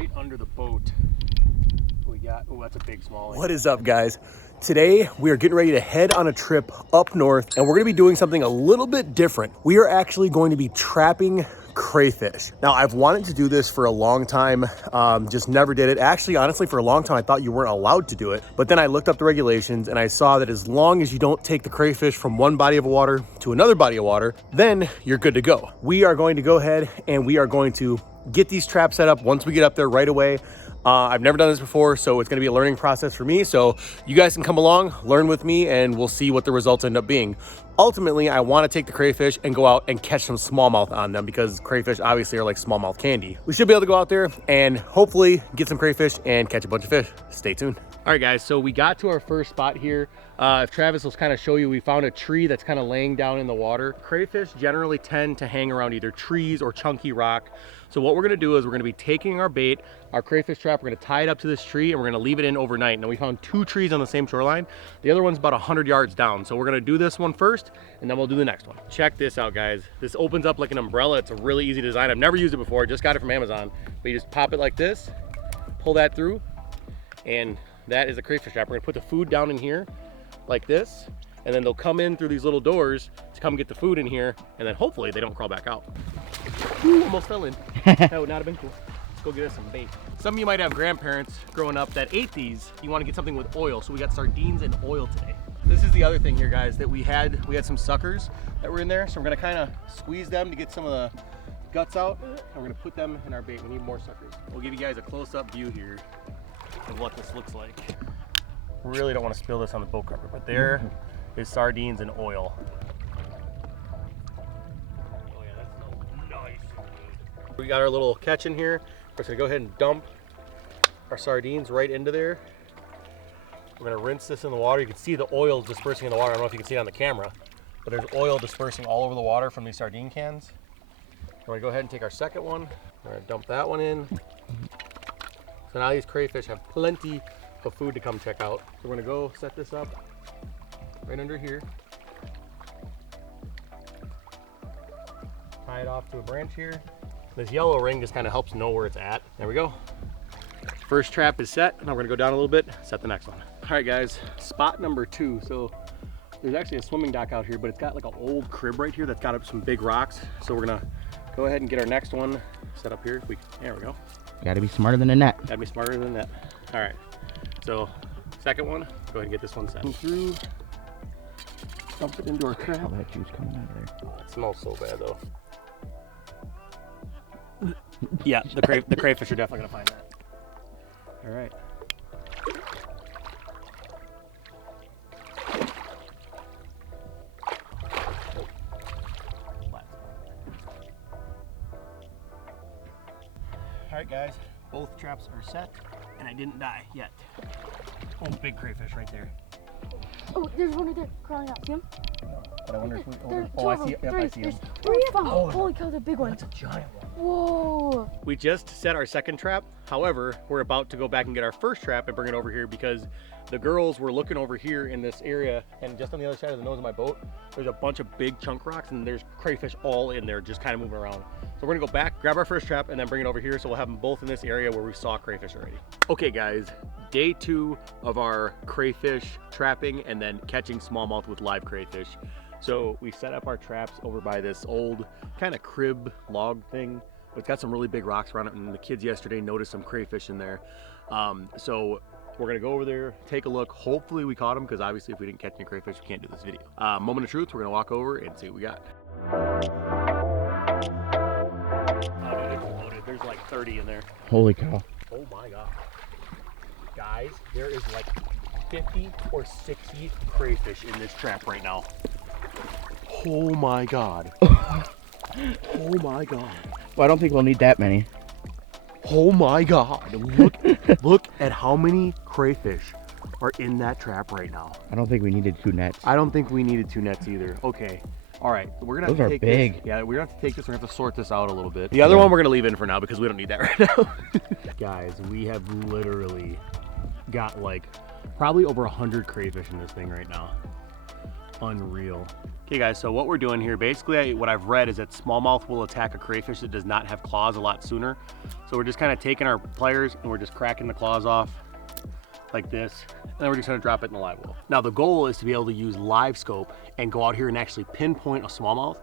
right under the boat. We got, oh, that's a big smallie. What is up, guys? Today we are getting ready to head on a trip up north, and we're going to be doing something a little bit different. We are actually going to be trapping crayfish. Now, I've wanted to do this for a long time, just never did it. Actually, honestly, for a long time, I thought you weren't allowed to do it. But then I looked up the regulations and I saw that as long as you don't take the crayfish from one body of water to another body of water, then you're good to go. We are going to go ahead and we are going to get these traps set up once we get up there right away. I've never done this before, so it's going to be a learning process for me. So you guys can come along, learn with me, and we'll see what the results end up being. Ultimately, I want to take the crayfish and go out and catch some smallmouth on them because crayfish obviously are like smallmouth candy. We should be able to go out there and hopefully get some crayfish and catch a bunch of fish. Stay tuned. All right, guys, so we got to our first spot here. If Travis will kind of show you, we found a tree that's kind of laying down in the water. Crayfish generally tend to hang around either trees or chunky rock. So what we're gonna do is we're gonna be taking our bait, our crayfish trap, we're gonna tie it up to this tree and we're gonna leave it in overnight. Now we found 2 trees on the same shoreline. The other one's about 100 yards down. So we're gonna do this one first and then we'll do the next one. Check this out, guys. This opens up like an umbrella. It's a really easy design. I've never used it before, just got it from Amazon. But you just pop it like this, pull that through, and that is a crayfish trap. We're gonna put the food down in here like this, and then they'll come in through these little doors to come get the food in here, and then hopefully they don't crawl back out. Ooh, almost fell in. That would not have been cool. Let's go get us some bait. Some of you might have grandparents growing up that ate these. You want to get something with oil, so we got sardines and oil today. This is the other thing here, guys, that we had some suckers that were in there, so we're gonna kind of squeeze them to get some of the guts out, and we're gonna put them in our bait. We need more suckers. We'll give you guys a close-up view here of what this looks like. Really don't want to spill this on the boat cover, but there is sardines and oil. Oh yeah, that smells nice. We got our little catch in here. We're just gonna go ahead and dump our sardines right into there. We're gonna rinse this in the water. You can see the oil dispersing in the water. I don't know if you can see it on the camera, but there's oil dispersing all over the water from these sardine cans. We're gonna go ahead and take our second one. We're gonna dump that one in. So now these crayfish have plenty of food to come check out. So we're gonna go set this up right under here. Tie it off to a branch here. This yellow ring just kind of helps know where it's at. There we go. First trap is set. Now we're gonna go down a little bit, set the next one. All right, guys, spot number 2. So there's actually a swimming dock out here, but it's got like an old crib right here that's got up some big rocks. So we're gonna go ahead and get our next one set up here. There we go. Gotta be smarter than a net. Gotta be smarter than that. All right, so second one, go ahead and get this one set. Through, dump it into our trap. All that juice coming out of there. Oh, it smells so bad though. Yeah, the crayfish are definitely gonna find that. All right. All right, guys, both traps are set, and I didn't die yet. Oh, big crayfish right there. Oh, there's one right there crawling out. See him? But I wonder if we. Oh, I see. Yep, I see him. Oh, holy cow, the big one. That's a giant one. Whoa. We just set our second trap. However, we're about to go back and get our first trap and bring it over here because the girls were looking over here in this area, and just on the other side of the nose of my boat, there's a bunch of big chunk rocks, and there's crayfish all in there, just kind of moving around. So we're gonna go back, grab our first trap, and then bring it over here, so we'll have them both in this area where we saw crayfish already. Okay, guys, day 2 of our crayfish trapping and then catching smallmouth with live crayfish. So we set up our traps over by this old kind of crib log thing. It's got some really big rocks around it, and the kids yesterday noticed some crayfish in there. So we're gonna go over there, take a look. Hopefully we caught them, because obviously if we didn't catch any crayfish, we can't do this video. Moment of truth, we're gonna walk over and see what we got. Oh, dude, it's loaded. There's like 30 in there. Holy cow. Oh my God. Guys, there is like 50 or 60 crayfish in this trap right now. Oh my God. Oh my God. Well, I don't think we'll need that many. Oh my God. Look at how many crayfish are in that trap right now. I don't think we needed 2 nets. I don't think we needed 2 nets either. Okay. All right. We're going to have to take big. this. Yeah, we're going to have to take this. We're going to have to sort this out a little bit. The other one we're going to leave in for now because we don't need that right now. Guys, we have literally got like probably over 100 crayfish in this thing right now. Unreal. Okay guys, so what we're doing here, basically what I've read is that smallmouth will attack a crayfish that does not have claws a lot sooner. So we're just kind of taking our pliers and we're just cracking the claws off like this, and then we're just gonna drop it in the live well. Now the goal is to be able to use live scope and go out here and actually pinpoint a smallmouth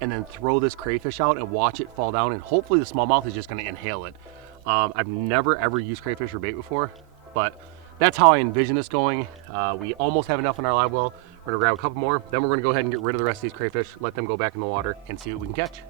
and then throw this crayfish out and watch it fall down, and hopefully the smallmouth is just gonna inhale it. I've never ever used crayfish for bait before, but that's how I envision this going. We almost have enough in our live well. We're gonna grab a couple more, then we're gonna go ahead and get rid of the rest of these crayfish, let them go back in the water and see what we can catch.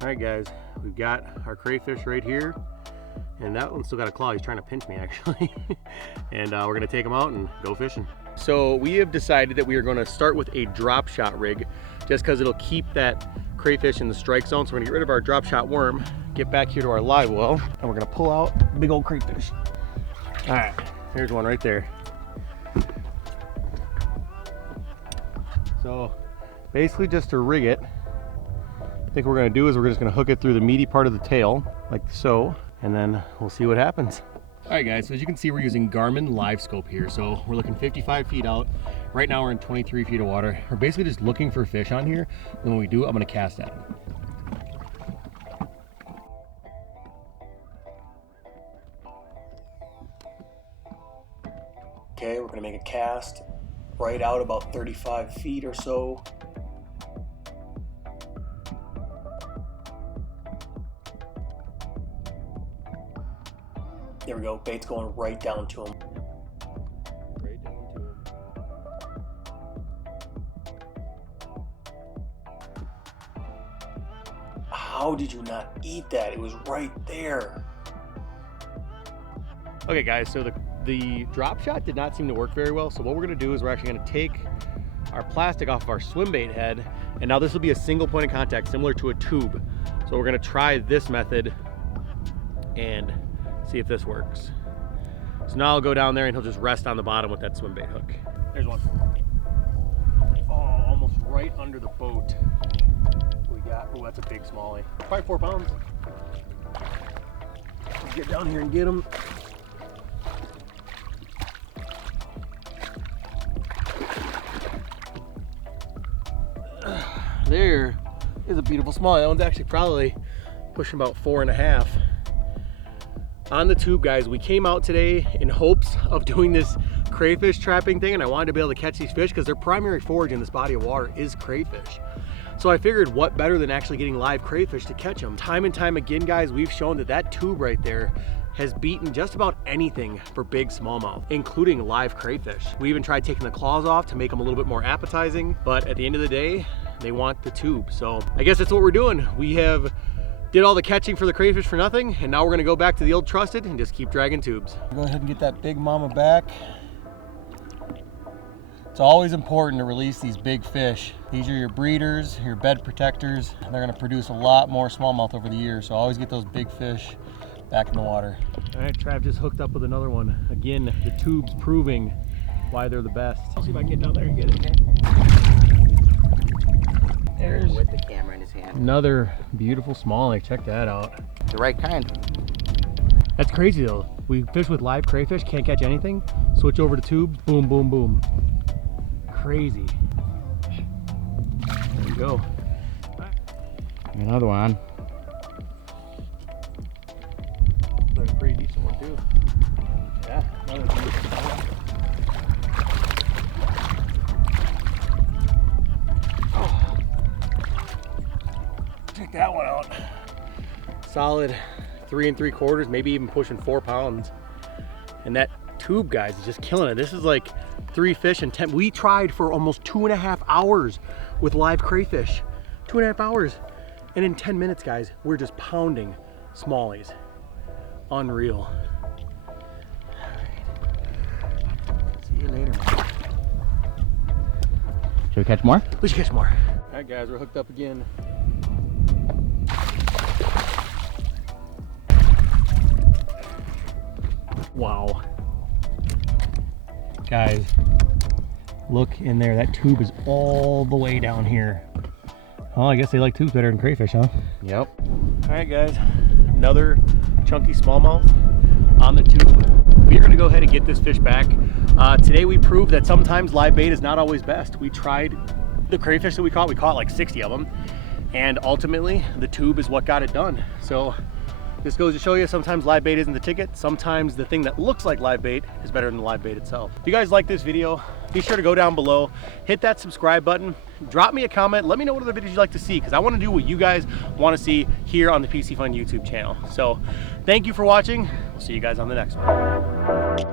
All right guys, we've got our crayfish right here, and that one's still got a claw. He's trying to pinch me actually. And we're gonna take him out and go fishing. So we have decided that we are gonna start with a drop shot rig, just because it'll keep that crayfish in the strike zone. So we're gonna get rid of our drop shot worm, get back here to our live well, and we're gonna pull out big old crayfish. All right, here's one right there. So basically just to rig it, I think what we're gonna do is we're just gonna hook it through the meaty part of the tail, like so, and then we'll see what happens. All right guys, so as you can see, we're using Garmin live scope here. So we're looking 55 feet out. Right now we're in 23 feet of water. We're basically just looking for fish on here. And when we do, I'm gonna cast at them. Okay, we're gonna make a cast right out about 35 feet or so. There we go, bait's going right down to him. Right down to him. How did you not eat that? It was right there. Okay guys, so the drop shot did not seem to work very well. So what we're gonna do is we're actually gonna take our plastic off of our swim bait head, and now this will be a single point of contact similar to a tube. So we're gonna try this method and see if this works. So now I'll go down there and he'll just rest on the bottom with that swim bait hook. There's one. Oh, almost right under the boat. We got, oh, that's a big smallie. Probably 4 pounds. Let's get down here and get him. There is a beautiful smallie. That one's actually probably pushing about 4.5. On the tube, guys, we came out today in hopes of doing this crayfish trapping thing, and I wanted to be able to catch these fish because their primary forage in this body of water is crayfish. So I figured what better than actually getting live crayfish to catch them. Time and time again, guys, we've shown that that tube right there has beaten just about anything for big smallmouth, including live crayfish. We even tried taking the claws off to make them a little bit more appetizing, but at the end of the day, they want the tube. So I guess that's what we're doing. We have did all the catching for the crayfish for nothing, and now we're gonna go back to the old trusted and just keep dragging tubes. Go ahead and get that big mama back. It's always important to release these big fish. These are your breeders, your bed protectors. They're gonna produce a lot more smallmouth over the years, so always get those big fish back in the water. All right, Trav just hooked up with another one. Again, the tubes proving why they're the best. I'll see if I can get down there and get it. There's with the camera in his hand. another beautiful smallie. Check that out. The right kind. That's crazy though. We fish with live crayfish, can't catch anything. Switch over to tubes, boom, boom, boom. Crazy. There we go. Another one. That's a pretty decent one too. Yeah, another decent one. Check that one out. Solid 3 3/4, maybe even pushing 4 pounds. And that tube, guys, is just killing it. This is like 3 fish and 10. We tried for almost 2.5 hours with live crayfish. 2.5 hours. And in 10 minutes, guys, we're just pounding smallies. Unreal. All right. See you later, man. Should we catch more? We should catch more. All right, guys, we're hooked up again. Wow. Guys, look in there. That tube is all the way down here. Oh, I guess they like tubes better than crayfish, huh? Yep. All right, guys, another chunky smallmouth on the tube. We're gonna go ahead and get this fish back. Today we proved that sometimes live bait is not always best. We tried the crayfish that we caught like 60 of them, and ultimately the tube is what got it done. So this goes to show you sometimes live bait isn't the ticket. Sometimes the thing that looks like live bait is better than the live bait itself. If you guys like this video, be sure to go down below, hit that subscribe button, drop me a comment, let me know what other videos you'd like to see, because I want to do what you guys want to see here on the Piscifun YouTube channel. So thank you for watching. We'll see you guys on the next one.